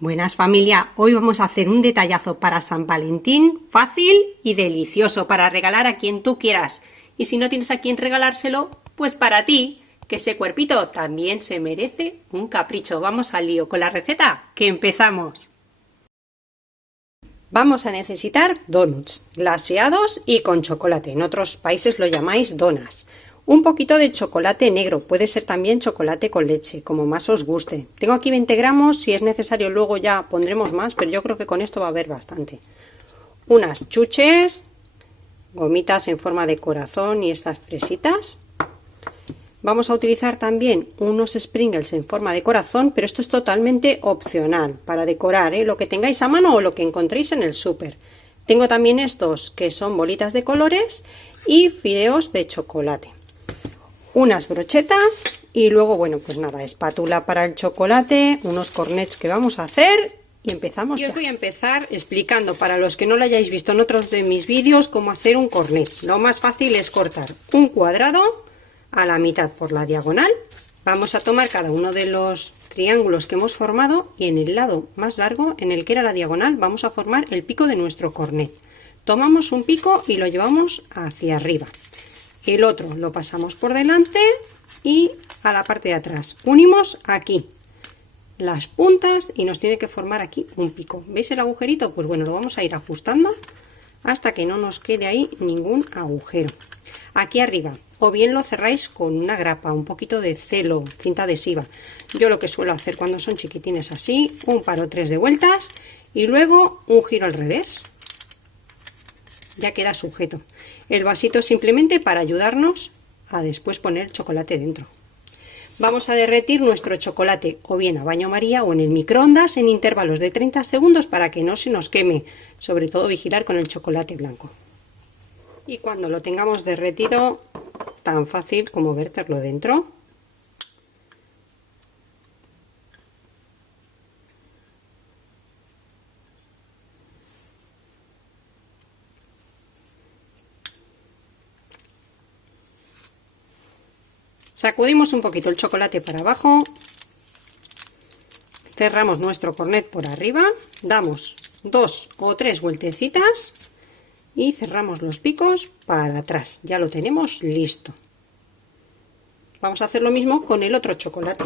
Buenas familia, hoy vamos a hacer un detallazo para San Valentín, fácil y delicioso para regalar a quien tú quieras. Y si no tienes a quien regalárselo, pues para ti, que ese cuerpito también se merece un capricho. Vamos al lío con la receta, que empezamos. Vamos a necesitar donuts, glaseados y con chocolate. En otros países lo llamáis donas. Un poquito de chocolate negro, puede ser también chocolate con leche, como más os guste. Tengo aquí 20 gramos, si es necesario luego ya pondremos más, pero yo creo que con esto va a haber bastante. Unas chuches, gomitas en forma de corazón y estas fresitas. Vamos a utilizar también unos sprinkles en forma de corazón, pero esto es totalmente opcional, para decorar, lo que tengáis a mano o lo que encontréis en el súper. Tengo también estos que son bolitas de colores y fideos de chocolate. Unas brochetas y luego, bueno, pues nada, espátula para el chocolate, unos cornets que vamos a hacer y empezamos ya. Os voy a empezar explicando, para los que no lo hayáis visto en otros de mis vídeos, cómo hacer un cornet. Lo más fácil es cortar un cuadrado a la mitad por la diagonal. Vamos a tomar cada uno de los triángulos que hemos formado y en el lado más largo, en el que era la diagonal, vamos a formar el pico de nuestro cornet. Tomamos un pico y lo llevamos hacia arriba. El otro lo pasamos por delante y a la parte de atrás. Unimos aquí las puntas y nos tiene que formar aquí un pico. ¿Veis el agujerito? Pues bueno, lo vamos a ir ajustando hasta que no nos quede ahí ningún agujero. Aquí arriba, o bien lo cerráis con una grapa, un poquito de celo, cinta adhesiva. Yo lo que suelo hacer cuando son chiquitines así, un par o tres de vueltas y luego un giro al revés. Ya queda sujeto. El vasito simplemente para ayudarnos a después poner el chocolate dentro. Vamos a derretir nuestro chocolate o bien a baño María o en el microondas en intervalos de 30 segundos para que no se nos queme. Sobre todo vigilar con el chocolate blanco. Y cuando lo tengamos derretido, tan fácil como verterlo dentro. Sacudimos un poquito el chocolate para abajo, cerramos nuestro cornet por arriba, damos 2 o 3 vueltecitas y cerramos los picos para atrás. Ya lo tenemos listo. Vamos a hacer lo mismo con el otro chocolate.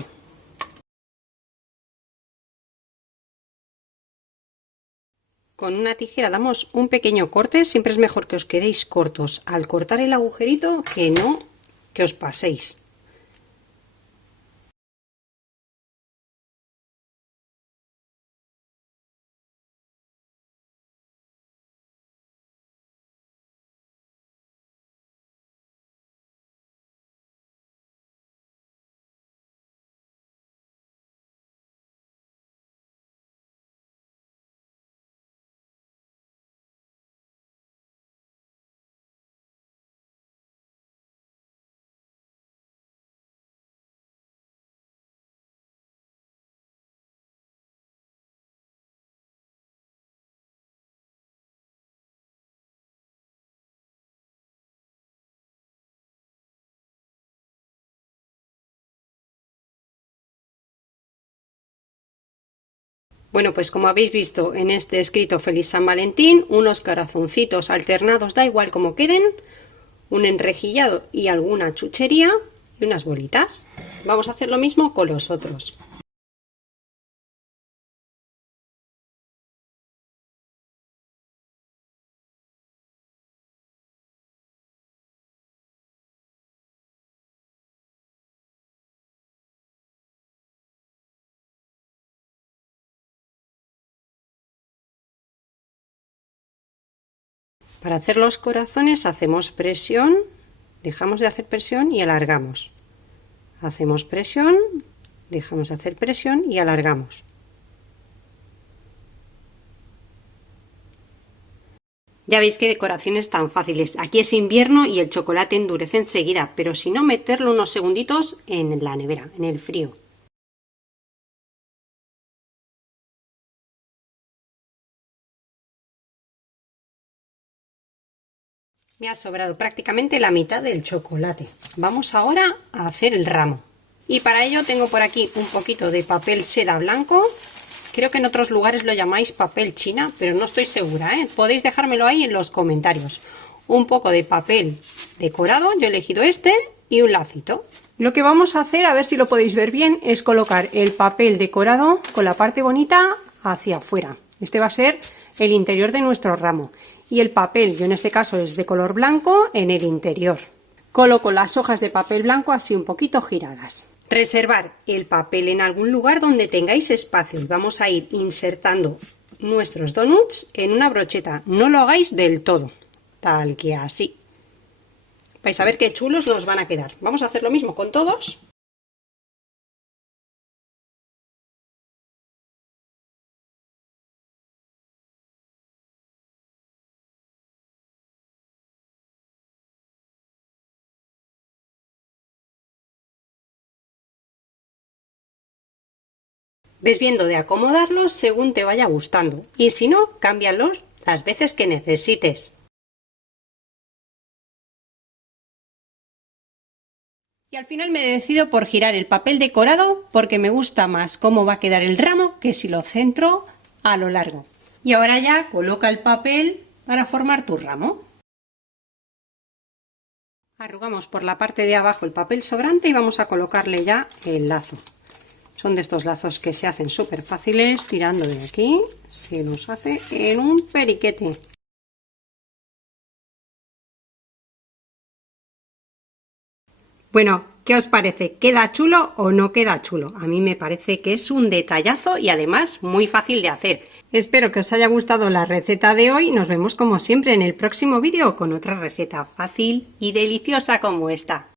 Con una tijera damos un pequeño corte, siempre es mejor que os quedéis cortos al cortar el agujerito que no que os paséis. Bueno, pues como habéis visto en este escrito Feliz San Valentín, unos corazoncitos alternados, da igual como queden, un enrejillado y alguna chuchería y unas bolitas. Vamos a hacer lo mismo con los otros. Para hacer los corazones hacemos presión, dejamos de hacer presión y alargamos. Hacemos presión, dejamos de hacer presión y alargamos. Ya veis qué decoraciones tan fáciles. Aquí es invierno y el chocolate endurece enseguida, pero si no, meterlo unos segunditos en la nevera, en el frío. Me ha sobrado prácticamente la mitad del chocolate. Vamos ahora a hacer el ramo. Y para ello tengo por aquí un poquito de papel seda blanco Creo que en otros lugares lo llamáis papel china, pero no estoy segura, ¿eh? Podéis dejármelo ahí en los comentarios. Un poco de papel decorado, yo he elegido este, y un lacito. Lo que vamos a hacer, a ver si lo podéis ver bien, es colocar el papel decorado con la parte bonita hacia afuera. Este va a ser el interior de nuestro ramo. Y el papel, yo en este caso es de color blanco, en el interior. Coloco las hojas de papel blanco así un poquito giradas. Reservar el papel en algún lugar donde tengáis espacio y vamos a ir insertando nuestros donuts en una brocheta. No lo hagáis del todo, tal que así. Vais a ver qué chulos nos van a quedar. Vamos a hacer lo mismo con todos. Ves viendo de acomodarlos según te vaya gustando y si no, cámbialos las veces que necesites. Y al final me decido por girar el papel decorado porque me gusta más cómo va a quedar el ramo que si lo centro a lo largo. Y ahora ya coloca el papel para formar tu ramo. Arrugamos por la parte de abajo el papel sobrante y vamos a colocarle ya el lazo. Son de estos lazos que se hacen súper fáciles, tirando de aquí, se nos hace en un periquete. Bueno, ¿qué os parece? ¿Queda chulo o no queda chulo? A mí me parece que es un detallazo y además muy fácil de hacer. Espero que os haya gustado la receta de hoy. Nos vemos como siempre en el próximo vídeo con otra receta fácil y deliciosa como esta.